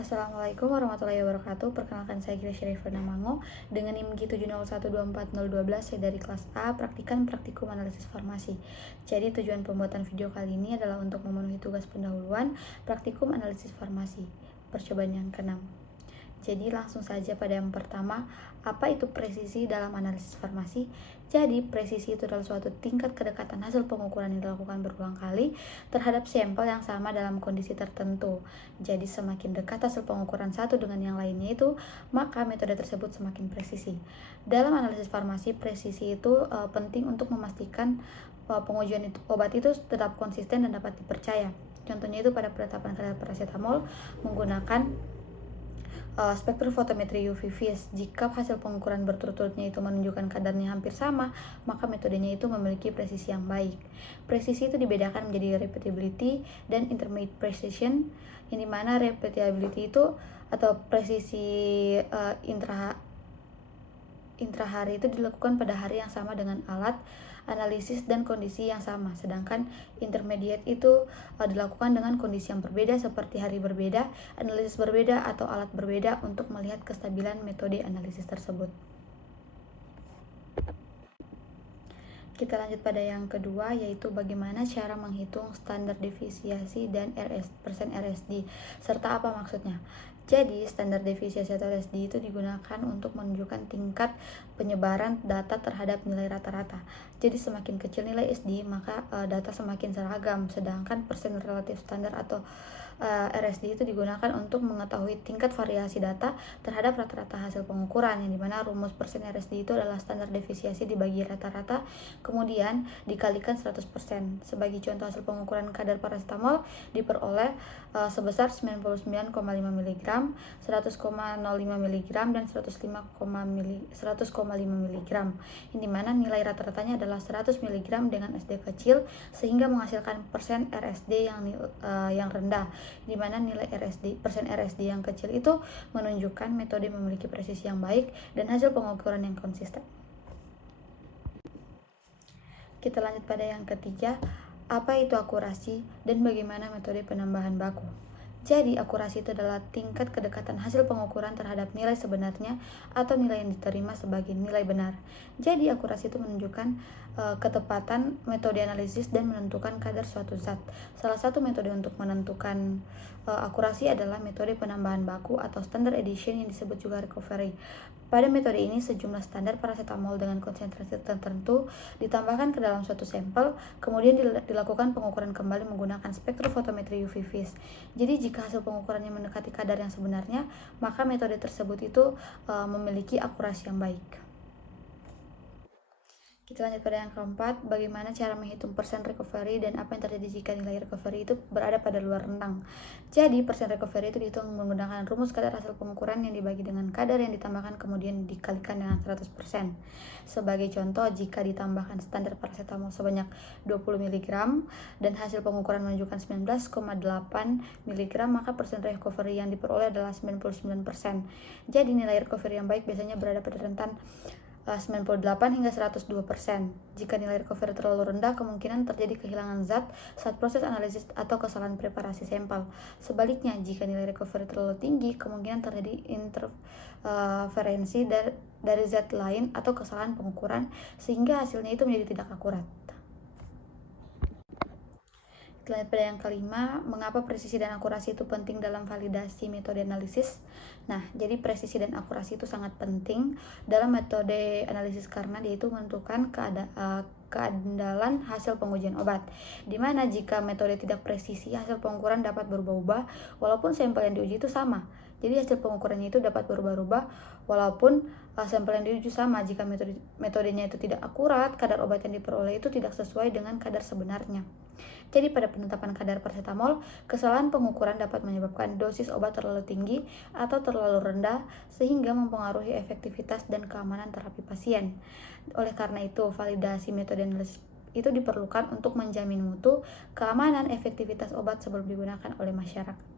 Assalamualaikum warahmatullahi wabarakatuh. Perkenalkan saya Gracia Rifana Mango dengan NIM G701240212. Saya dari kelas A, praktikan praktikum analisis farmasi. Jadi tujuan pembuatan video kali ini adalah untuk memenuhi tugas pendahuluan praktikum analisis farmasi. Percobaan yang ke-6. Jadi langsung saja pada yang pertama, apa itu presisi dalam analisis farmasi? Jadi presisi itu adalah suatu tingkat kedekatan hasil pengukuran yang dilakukan berulang kali terhadap sampel yang sama dalam kondisi tertentu. Jadi semakin dekat hasil pengukuran satu dengan yang lainnya itu, maka metode tersebut semakin presisi. Dalam analisis farmasi, presisi itu penting untuk memastikan pengujian obat itu tetap konsisten dan dapat dipercaya. Contohnya itu pada penetapan kadar paracetamol menggunakan spektrofotometri UV vis. Jika hasil pengukuran berturut-turutnya itu menunjukkan kadarnya hampir sama, maka metodenya itu memiliki presisi yang baik. Presisi itu dibedakan menjadi repeatability dan intermediate precision, yang dimana repeatability itu atau presisi intrahari itu dilakukan pada hari yang sama dengan alat analisis dan kondisi yang sama, sedangkan intermediate itu dilakukan dengan kondisi yang berbeda seperti hari berbeda, analisis berbeda, atau alat berbeda untuk melihat kestabilan metode analisis tersebut. Kita lanjut pada yang kedua, yaitu bagaimana cara menghitung standar defisiasi dan persen RSD, serta apa maksudnya. Jadi, standar defisiasi atau RSD itu digunakan untuk menunjukkan tingkat penyebaran data terhadap nilai rata-rata. Jadi, semakin kecil nilai SD, maka data semakin seragam, sedangkan persen relatif standar atau RSD itu digunakan untuk mengetahui tingkat variasi data terhadap rata-rata hasil pengukuran, yang dimana rumus persen RSD itu adalah standar defisiasi dibagi rata-rata kemudian dikalikan 100%. Sebagai contoh, hasil pengukuran kadar paracetamol diperoleh sebesar 99,5 mg, 100,05 mg, dan 100,5 mg, yang dimana nilai rata-ratanya adalah 100 mg dengan SD kecil, sehingga menghasilkan persen RSD yang rendah, di mana nilai persen RSD yang kecil itu menunjukkan metode memiliki presisi yang baik dan hasil pengukuran yang konsisten. Kita lanjut pada yang ketiga, apa itu akurasi dan bagaimana metode penambahan baku. Jadi, akurasi itu adalah tingkat kedekatan hasil pengukuran terhadap nilai sebenarnya atau nilai yang diterima sebagai nilai benar. Jadi, akurasi itu menunjukkan ketepatan metode analisis dan menentukan kadar suatu zat. Salah satu metode untuk menentukan akurasi adalah metode penambahan baku atau standard addition, yang disebut juga recovery. Pada metode ini, sejumlah standar paracetamol dengan konsentrasi tertentu ditambahkan ke dalam suatu sampel, kemudian dilakukan pengukuran kembali menggunakan spektrofotometri UV vis. Jadi, jika hasil pengukurannya mendekati kadar yang sebenarnya, maka metode tersebut itu memiliki akurasi yang baik. Kita lanjut pada yang keempat, bagaimana cara menghitung persen recovery dan apa yang terjadi jika nilai recovery itu berada pada luar rentang. Jadi, persen recovery itu dihitung menggunakan rumus kadar hasil pengukuran yang dibagi dengan kadar yang ditambahkan kemudian dikalikan dengan 100%. Sebagai contoh, jika ditambahkan standar paracetamol sebanyak 20 mg dan hasil pengukuran menunjukkan 19,8 mg, maka persen recovery yang diperoleh adalah 99%. Jadi, nilai recovery yang baik biasanya berada pada rentan 98 hingga 102%. Jika nilai recovery terlalu rendah, kemungkinan terjadi kehilangan zat saat proses analisis atau kesalahan preparasi sampel. Sebaliknya, jika nilai recovery terlalu tinggi, kemungkinan terjadi interferensi dari zat lain atau kesalahan pengukuran, sehingga hasilnya itu menjadi tidak akurat. Lanjut pada yang kelima, mengapa presisi dan akurasi itu penting dalam validasi metode analisis. Nah, jadi presisi dan akurasi itu sangat penting dalam metode analisis karena dia itu menentukan keandalan hasil pengujian obat. Dimana jika metode tidak presisi, hasil pengukuran dapat berubah-ubah walaupun sampel yang diuji itu sama. Jadi hasil pengukurannya itu dapat berubah-ubah walaupun sampel yang diuji sama. Jika metodenya itu tidak akurat, kadar obat yang diperoleh itu tidak sesuai dengan kadar sebenarnya. Jadi pada penetapan kadar paracetamol, kesalahan pengukuran dapat menyebabkan dosis obat terlalu tinggi atau terlalu rendah sehingga mempengaruhi efektivitas dan keamanan terapi pasien. Oleh karena itu, validasi metode analisis itu diperlukan untuk menjamin mutu, keamanan, efektivitas obat sebelum digunakan oleh masyarakat.